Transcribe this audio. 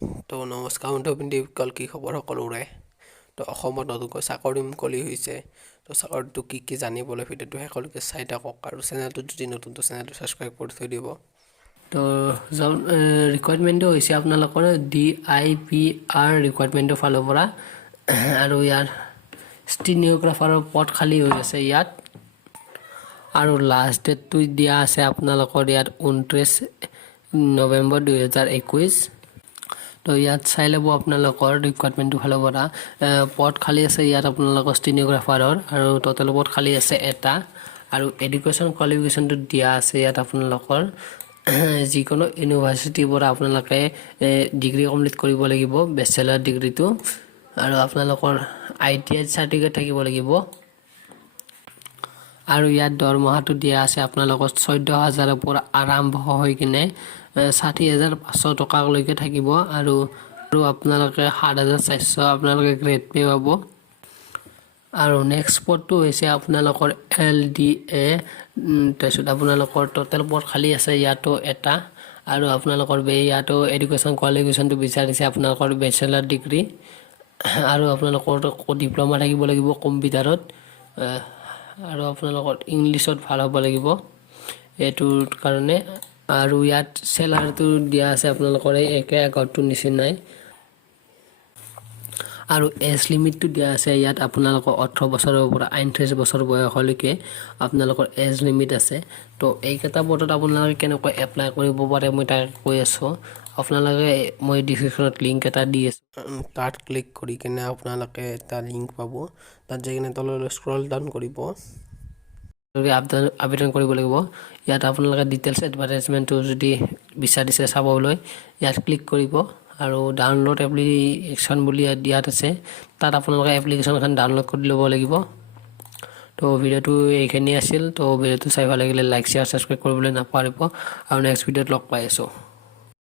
তো নমস্কাৰ বন্ধু কি খবৰ সকলোৰে। তো অসমত নতুনকৈ চাকৰি মুকলি হৈছে। তো চাকৰিটো কি জানিবলৈ ভিডিঅ'টো শেষলৈকে চাই থাকক আৰু চেনেলটো যদি নতুন তো চেনেলটো ছাবস্ক্ৰাইব কৰি থৈ দিব। তো ৰিকুৱাৰমেণ্টটো হৈছে আপোনালোকৰ DIPR ৰিকুৱাৰমেণ্টৰ ফালৰ পৰা আৰু ইয়াৰ ষ্টেনিঅ'গ্ৰাফাৰৰ পদ খালী হৈ আছে ইয়াত আৰু লাষ্ট ডেটটো দিয়া আছে আপোনালোকৰ ইয়াত 29 নৱেম্বৰ 2021। তো ইয়াত চাই ল'ব আপোনালোকৰ ৰিকুৱাৰমেণ্টটো ফালৰ পৰা পদ খালী আছে ইয়াত আপোনালোকৰ ষ্টেনিঅ'গ্ৰাফাৰৰ আৰু টোটেল পদ খালী আছে এটা আৰু এডুকেশ্যন কোৱালিফিকেশ্যনটো দিয়া আছে ইয়াত আপোনালোকৰ যিকোনো ইউনিভাৰ্চিটিৰ পৰা আপোনালোকে ডিগ্ৰী কমপ্লিট কৰিব লাগিব বেচেলাৰ ডিগ্ৰীটো আৰু আপোনালোকৰ ITI চাৰ্টিফিকেট থাকিব লাগিব আৰু ইয়াত দৰমহাটো দিয়া আছে আপোনালোকৰ 14,000ৰ পৰা আৰম্ভ হৈ কিনে 60,500 টকালৈকে থাকিব আৰু আপোনালোকে 7,400 আপোনালোকে গ্ৰেড পে পাব আৰু নেক্সট পদটো হৈছে আপোনালোকৰ LDA। তাৰপিছত আপোনালোকৰ টোটেল পদ খালী আছে ইয়াতো এটা আৰু আপোনালোকৰ ইয়াতো এডুকেশ্যন কোৱালিফিকেশ্যনটো বিচাৰিছে আপোনালোকৰ বেচেলাৰ ডিগ্ৰী আৰু আপোনালোকৰ ডিপ্ল'মা থাকিব লাগিব কম্পিউটাৰত আৰু আপোনালোকৰ ইংলিছত ভাল হ'ব লাগিব এইটোৰ কাৰণে আৰু ইয়াত চেলাৰীটো দিয়া আছে আপোনালোকৰ একে আগৰটোৰ নিচিনাই আৰু এজ লিমিটটো দিয়া আছে ইয়াত আপোনালোকৰ 18 বছৰৰ পৰা 39 বছৰ বয়সলৈকে আপোনালোকৰ এজ লিমিট আছে। তো এইকেইটা পদত আপোনালোকে কেনেকৈ এপ্লাই কৰিব পাৰে মই তাক কৈ আছোঁ। আপোনালোকে মই ডিছক্ৰিপশ্যনত লিংক এটা দি আছোঁ তাত ক্লিক কৰি কিনে আপোনালোকে এটা লিংক পাব। তাত যাই কিনে তললৈ স্ক্ৰল ডাউন কৰিব। আবেদন কৰিব লাগিব। ইয়াত আপোনালোকে ডিটেইলছ এডভাৰটাইজমেণ্টটো যদি বিচাৰিছে চাবলৈ ইয়াত ক্লিক কৰিব আৰু ডাউনলোড এপ্লিকেশ্যন বুলি ইয়াত আছে তাত আপোনালোকে এপ্লিকেশ্যনখন ডাউনলোড কৰি ল'ব লাগিব। তো ভিডিঅ'টো এইখিনি আছিল। তো ভিডিঅ'টো চাই ভাল লাগিলে লাইক শ্বেয়াৰ ছাবস্ক্ৰাইব কৰিবলৈ নাপাহৰিব আৰু নেক্সট ভিডিঅ'ত লগ পাই আছোঁ।